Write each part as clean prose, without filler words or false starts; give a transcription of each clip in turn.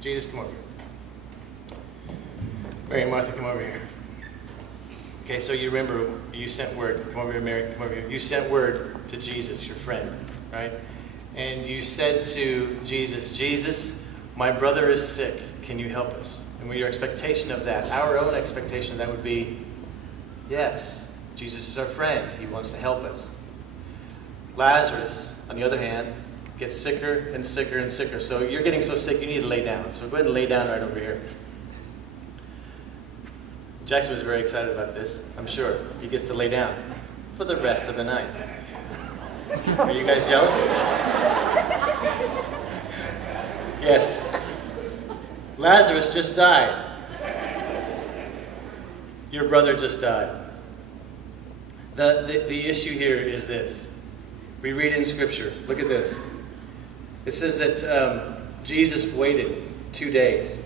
Jesus, come over here. Mary and Martha, come over here. Okay, so you remember you sent word. Come over here, Mary. Come over here. You sent word to Jesus, your friend, right? And you said to Jesus, Jesus, my brother is sick. Can you help us? And your expectation of that, our own expectation of that would be, yes, Jesus is our friend. He wants to help us. Lazarus, on the other hand, gets sicker and sicker and sicker. So you're getting so sick you need to lay down. So go ahead and lay down right over here. Jackson was very excited about this, I'm sure. He gets to lay down for the rest of the night. Are you guys jealous? Yes. Lazarus just died. Your brother just died. The issue here is this. We read in Scripture. Look at this. It says that Jesus waited 2 days.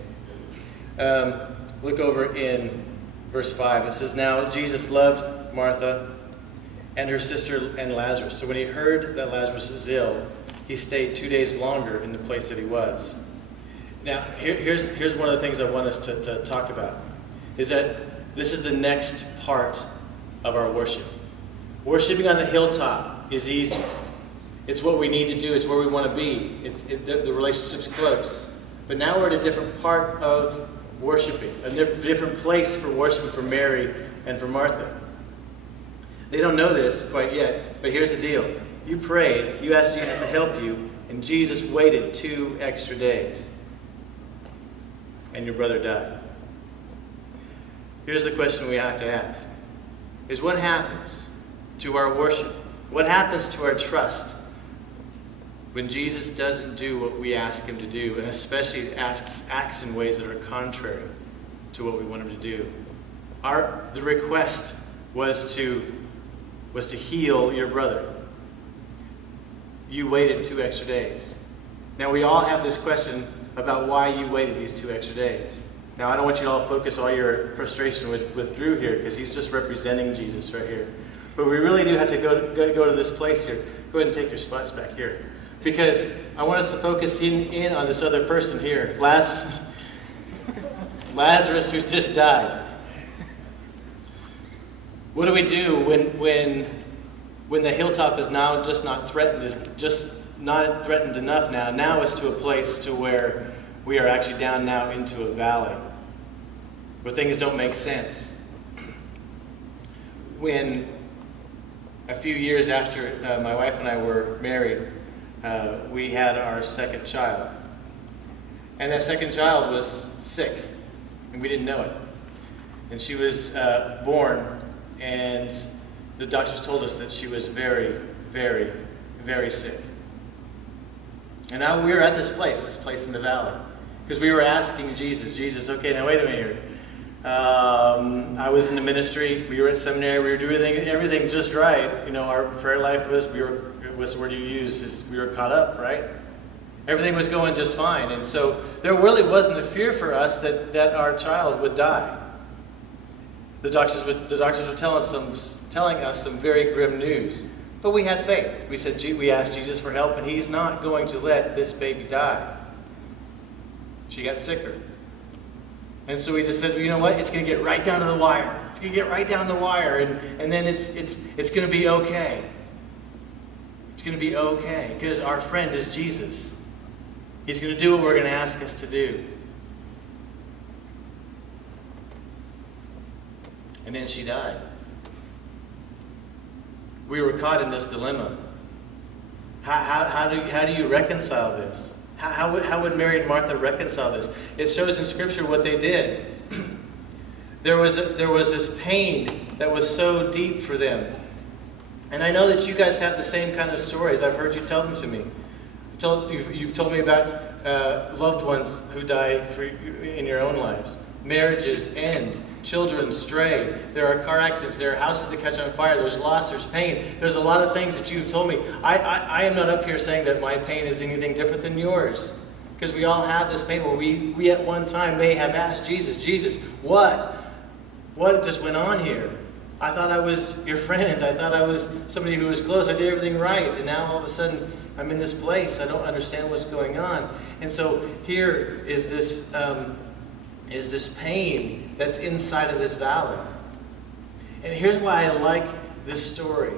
Look over in verse 5. It says, now Jesus loved Martha and her sister and Lazarus. So when he heard that Lazarus was ill, he stayed 2 days longer in the place that he was. Now, here's one of the things I want us to talk about, is that this is the next part of our worship. Worshiping on the hilltop is easy. It's what we need to do. It's where we want to be. The relationship's close. But now we're at a different part of worshiping, a different place for worshiping for Mary and for Martha. They don't know this quite yet, but here's the deal. You prayed, you asked Jesus to help you, and Jesus waited 2 extra days. And your brother died. Here's the question we have to ask, is what happens to our worship? What happens to our trust when Jesus doesn't do what we ask him to do, and especially acts in ways that are contrary to what we want him to do? The request was to heal your brother. You waited 2 extra days. Now we all have this question about why you waited these 2 extra days. Now I don't want you to all focus all your frustration with Drew here, because he's just representing Jesus right here. But we really do have to go to this place here. Go ahead and take your spots back here. Because I want us to focus in on this other person here. Lazarus, who just died. What do we do when the hilltop is now just not threatened, is just not threatened enough now? Now it's to a place to where we are actually down now into a valley, where things don't make sense. When a few years after my wife and I were married, we had our second child. And that second child was sick, and we didn't know it. And she was born, and the doctors told us that she was very, very, very sick. And now we were at this place in the valley, because we were asking Jesus, okay, now wait a minute here. I was in the ministry, we were at seminary, we were doing everything just right. You know, our prayer life was the word you used, is we were caught up, right? Everything was going just fine. And so there really wasn't a fear for us that our child would die. The doctors were telling us some very grim news. But we had faith. We asked Jesus for help, and he's not going to let this baby die. She got sicker. And so we just said, you know what? It's going to get right down to the wire. It's going to get right down the wire, and then it's going to be okay. It's going to be okay, because our friend is Jesus. He's going to do what we're going to ask us to do. And then she died. We were caught in this dilemma. How do you reconcile this? How would Mary and Martha reconcile this? It shows in Scripture what they did. There was this pain that was so deep for them. And I know that you guys have the same kind of stories. I've heard you tell them to me. You've told me about loved ones who die in your own lives. Marriages end. Children stray. There are car accidents. There are houses that catch on fire. There's loss. There's pain. There's a lot of things that you've told me. I am not up here saying that my pain is anything different than yours. Because we all have this pain where we at one time may have asked Jesus, what just went on here? I thought I was your friend. I thought I was somebody who was close. I did everything right. And now all of a sudden I'm in this place. I don't understand what's going on. And so here is this pain that's inside of this valley. And here's why I like this story.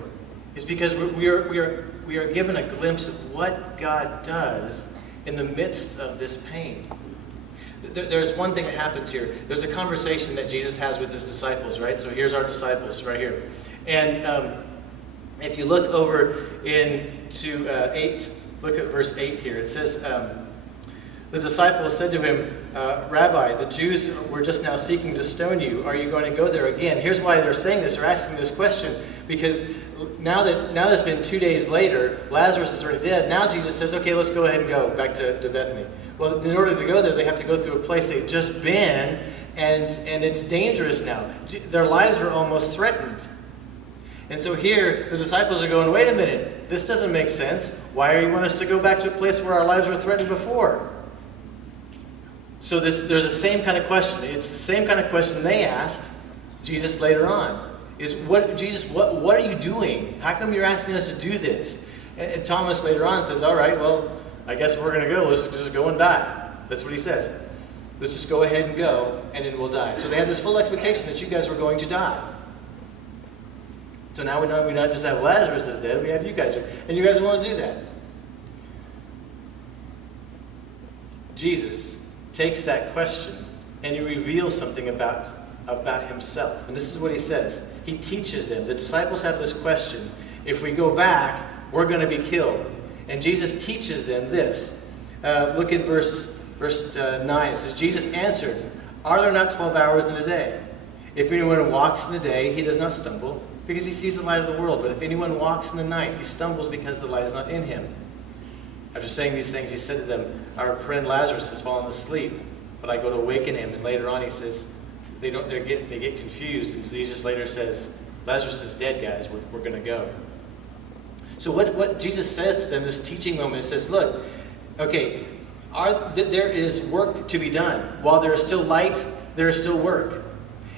Is because we are given a glimpse of what God does in the midst of this pain. There's one thing that happens here. There's a conversation that Jesus has with his disciples, right? So here's our disciples right here. And if you look over into 8, look at verse 8 here. It says, the disciples said to him, Rabbi, the Jews were just now seeking to stone you. Are you going to go there again? Here's why they're saying this, or asking this question. Because now that it's been 2 days later, Lazarus is already dead. Now Jesus says, okay, let's go ahead and go back to Bethany. Well, in order to go there, they have to go through a place they've just been, and it's dangerous now. Their lives are almost threatened. And so here, the disciples are going, wait a minute, this doesn't make sense. Why do you want us to go back to a place where our lives were threatened before? So there's the same kind of question. It's the same kind of question they asked Jesus later on. Jesus, what are you doing? How come you're asking us to do this? And Thomas later on says, all right, well, I guess if we're going to go, let's just go and die. That's what he says. Let's just go ahead and go, and then we'll die. So they had this full expectation that you guys were going to die. So now we not just have Lazarus is dead, we have you guys. And you guys want to do that. Jesus takes that question and he reveals something about himself. And this is what he says. He teaches them. The disciples have this question. If we go back, we're going to be killed. And Jesus teaches them this. Look at verse 9. It says, Jesus answered, are there not 12 hours in a day? If anyone walks in the day, he does not stumble, because he sees the light of the world. But if anyone walks in the night, he stumbles because the light is not in him. After saying these things, he said to them, our friend Lazarus has fallen asleep, but I go to awaken him. And later on he says, they get confused. And Jesus later says, Lazarus is dead, guys. We're going to go. So what Jesus says to them, this teaching moment, it says, look, okay, there is work to be done. While there is still light, there is still work.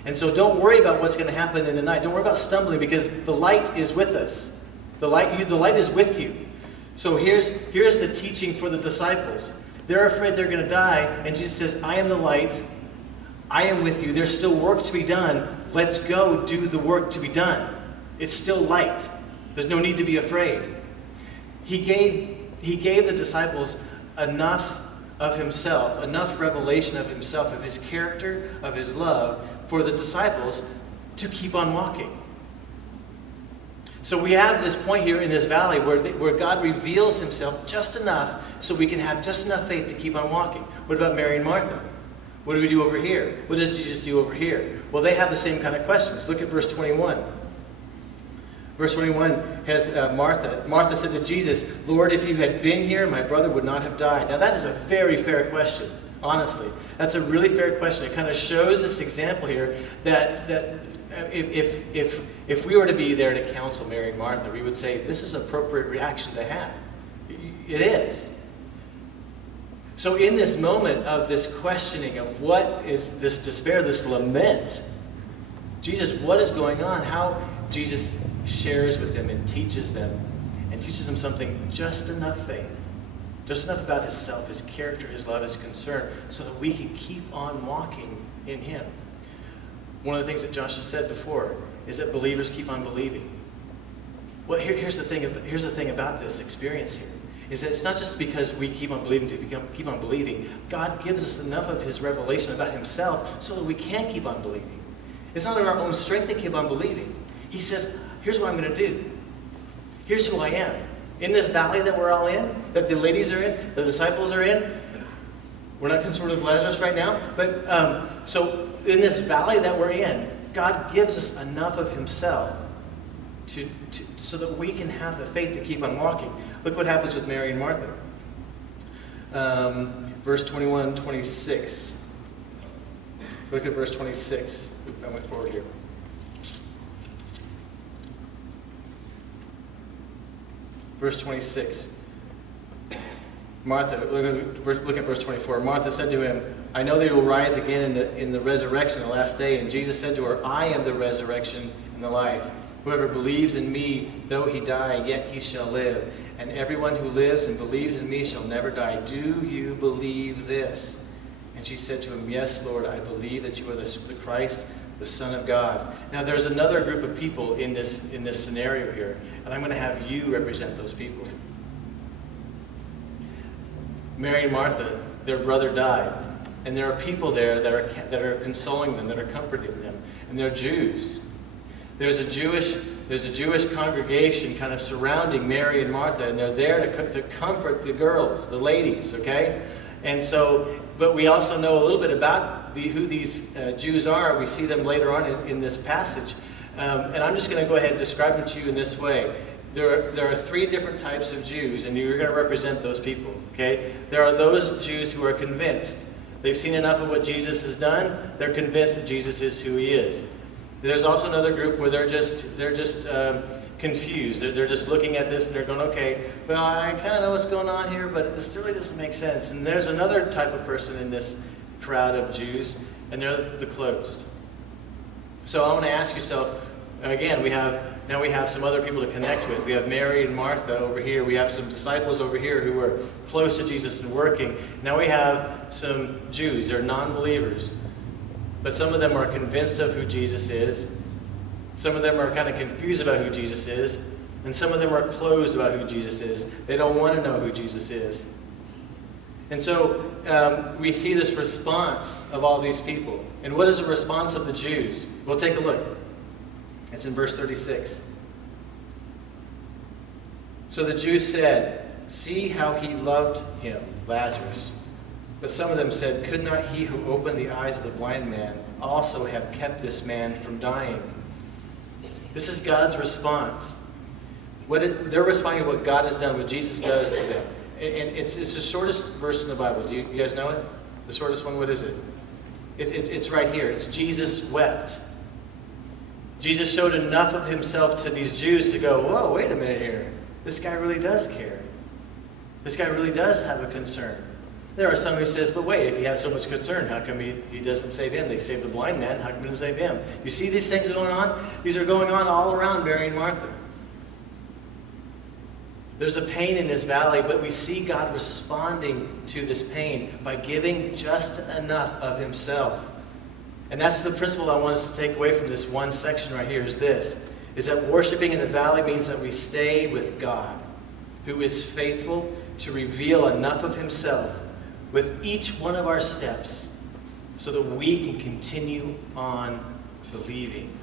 And so don't worry about what's going to happen in the night. Don't worry about stumbling, because the light is with us. The light is with you. So here's the teaching for the disciples. They're afraid they're going to die, and Jesus says, I am the light. I am with you. There's still work to be done. Let's go do the work to be done. It's still light. There's no need to be afraid. He gave the disciples enough of himself, enough revelation of himself, of his character, of his love, for the disciples to keep on walking. So we have this point here in this valley where God reveals himself just enough so we can have just enough faith to keep on walking. What about Mary and Martha? What do we do over here? What does Jesus do over here? Well, they have the same kind of questions. Look at verse 21. Verse 21 has Martha. Martha said to Jesus, Lord, if you had been here, my brother would not have died. Now that is a very fair question, honestly. That's a really fair question. It kind of shows this example here that if we were to be there to counsel Mary and Martha, we would say this is an appropriate reaction to have. It is. So in this moment of this questioning of what is this despair, this lament, Jesus, what is going on? How Jesus shares with them and teaches them something, just enough faith, just enough about himself, his character, his love, his concern, so that we can keep on walking in him. One of the things that Josh has said before is that believers keep on believing. Well, here's the thing about this experience here, is that it's not just because we keep on believing to keep on believing. God gives us enough of his revelation about himself so that we can keep on believing. It's not in our own strength to keep on believing. He says, here's what I'm going to do. Here's who I am. In this valley that we're all in, that the ladies are in, the disciples are in, we're not concerned with Lazarus right now, but so in this valley that we're in, God gives us enough of himself so that we can have the faith to keep on walking. Look what happens with Mary and Martha. Verse 21, 26. Look at verse 26. I went forward here. Verse 26. Martha, look at verse 24. Martha said to him, I know that you will rise again in the resurrection, the last day. And Jesus said to her, I am the resurrection and and the life. Whoever believes in me, though he die, yet he shall live. And everyone who lives and believes in me shall never die. Do you believe this? And she said to him, Yes, Lord, I believe that you are the Christ, the Son of God. Now there's another group of people in this scenario here, and I'm going to have you represent those people. Mary and Martha, their brother died, and there are people there that are consoling them, that are comforting them, and they're Jews. There's a Jewish congregation kind of surrounding Mary and Martha, and they're there to comfort the girls, the ladies, okay? And so, but we also know a little bit about who these Jews are. We see them later on in this passage. And I'm just going to go ahead and describe them to you in this way. There are three different types of Jews, and you're going to represent those people, okay? There are those Jews who are convinced. They've seen enough of what Jesus has done. They're convinced that Jesus is who he is. There's also another group where they're just confused. They're just looking at this and they're going, okay, well, I kind of know what's going on here, but this really doesn't make sense. And there's another type of person in this crowd of Jews, and they're the closed. So I want to ask yourself, again, we have some other people to connect with. We have Mary and Martha over here. We have some disciples over here who are close to Jesus and working. Now we have some Jews. They're non-believers. But some of them are convinced of who Jesus is. Some of them are kind of confused about who Jesus is. And some of them are closed about who Jesus is. They don't want to know who Jesus is. And so we see this response of all these people. And what is the response of the Jews? We'll take a look. It's in verse 36. So the Jews said, "See how he loved him, Lazarus." But some of them said, "Could not he who opened the eyes of the blind man also have kept this man from dying?" This is God's response. They're responding to what God has done, what Jesus does to them. And it's the shortest verse in the Bible. Do you guys know it? The shortest one, what is it? It's right here. It's Jesus wept. Jesus showed enough of himself to these Jews to go, whoa, wait a minute here. This guy really does care. This guy really does have a concern. There are some who says, but wait, if he has so much concern, how come he doesn't save him? They saved the blind man, how come he doesn't save him? You see these things going on? These are going on all around Mary and Martha. There's a pain in this valley, but we see God responding to this pain by giving just enough of himself. And that's the principle I want us to take away from this one section right here is this, is that worshiping in the valley means that we stay with God, who is faithful to reveal enough of himself with each one of our steps so that we can continue on believing.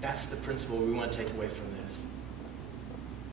That's the principle we want to take away from this.